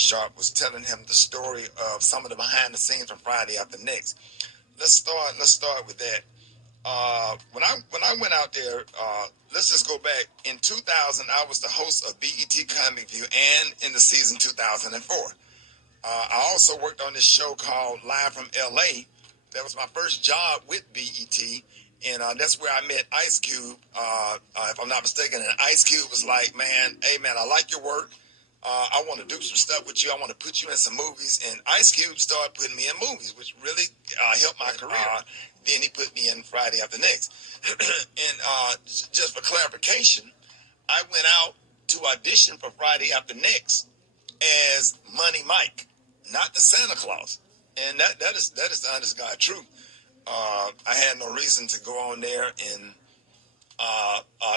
Sharp was telling him the story of some of the behind the scenes from Friday After Next. Let's start with that. When I went out there, let's just go back. In 2000, I was the host of BET Comic View, and in the season 2004. I also worked on this show called Live from LA. That was my first job with BET, and that's where I met Ice Cube, if I'm not mistaken. And Ice Cube was like, man, hey man, I like your work. I want to do some stuff with you. I want to put you in some movies. And Ice Cube started putting me in movies, which really helped my career. Then he put me in Friday After Next. And just for clarification, I went out to audition for Friday After Next as Money Mike, not the Santa Claus. And that is the honest God truth. I had no reason to go on there and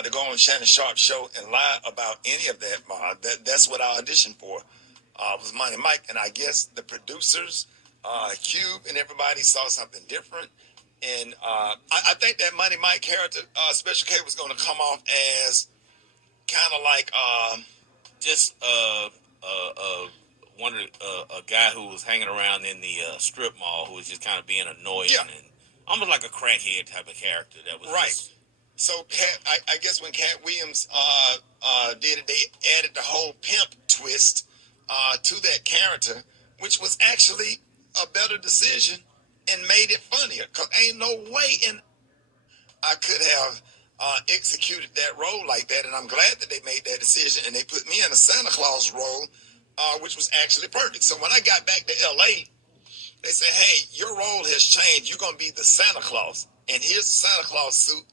to go on Shannon Sharp's show and lie about any of that. That's what I auditioned for. Was Money Mike, and I guess the producers, Cube, and everybody saw something different. And I think that Money Mike character, Special K, was going to come off as kind of like just one a guy who was hanging around in the strip mall who was just kind of being annoying and almost like a crackhead type of character. That was right. Just... So I guess when Katt Williams did it, they added the whole pimp twist to that character, which was actually a better decision and made it funnier. Cause ain't no way I could have executed that role like that, and I'm glad that they made that decision and they put me in a Santa Claus role, which was actually perfect. So when I got back to LA, they said, hey, your role has changed. You're going to be the Santa Claus, and here's the Santa Claus suit.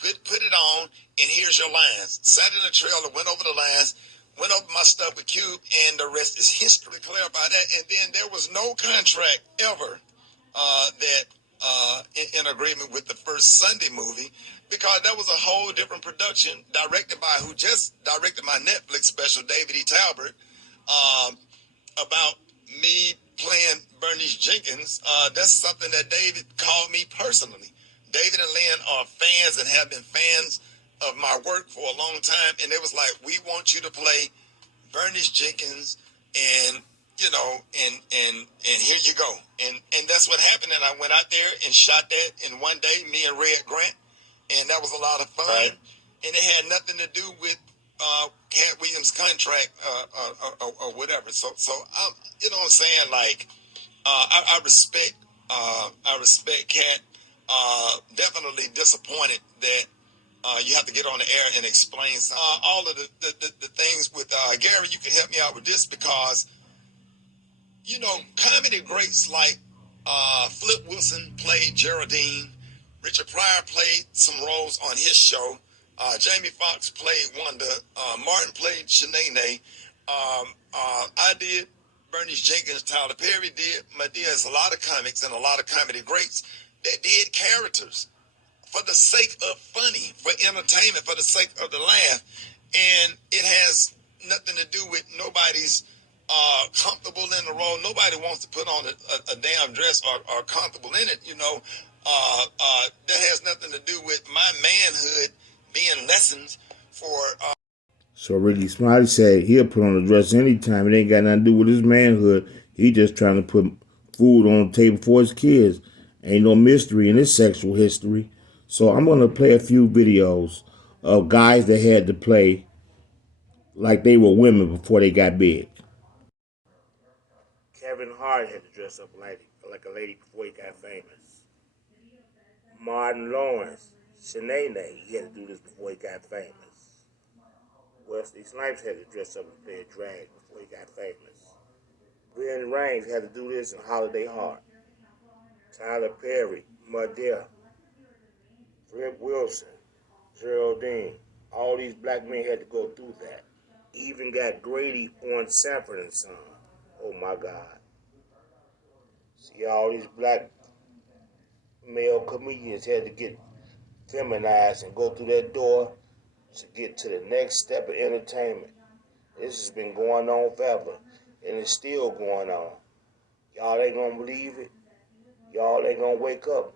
Put it on, and here's your lines. Sat in the trailer, went over the lines, went over my stuff with Cube, and the rest is history. Clarify that. And then there was no contract ever that in agreement with the first Sunday movie, because that was a whole different production directed by who just directed my Netflix special, David E. Talbert, about me playing Bernice Jenkins. That's something that David called me personally. David and Lynn are fans and have been fans of my work for a long time, and it was like, we want you to play Bernice Jenkins, and you know, and here you go. And that's what happened. And I went out there and shot that in one day, me and Red Grant, and that was a lot of fun. Right. And it had nothing to do with Katt Williams' contract or whatever. So you know what I'm saying? Like, I respect Katt. Definitely disappointed that you have to get on the air and explain all of the things with Gary. You can help me out with this, because you know, comedy greats like Flip Wilson played Geraldine, Richard Pryor played some roles on his show, Jamie Foxx played Wanda, Martin played Shanae. I did Bernice Jenkins, Tyler Perry did Madea. There's a lot of comics and a lot of comedy greats that did characters for the sake of funny, for entertainment, for the sake of the laugh. And it has nothing to do with nobody's comfortable in the role. Nobody wants to put on a damn dress or comfortable in it, you know. That has nothing to do with my manhood being lessened for... So Ricky Smiley said he'll put on a dress anytime. It ain't got nothing to do with his manhood. He just trying to put food on the table for his kids. Ain't no mystery in his sexual history. So I'm going to play a few videos of guys that had to play like they were women before they got big. Kevin Hart had to dress up like a lady before he got famous. Martin Lawrence, Shanae, he had to do this before he got famous. Wesley Snipes had to dress up and play a drag before he got famous. Vin Raines had to do this in Holiday Heart. Tyler Perry, Madea, Flip Wilson, Geraldine. All these black men had to go through that. Even got Grady on Sanford and Son. Oh my God. See, all these black male comedians had to get feminized and go through that door to get to the next step of entertainment. This has been going on forever, and it's still going on. Y'all ain't gonna believe it. Y'all ain't gonna wake up.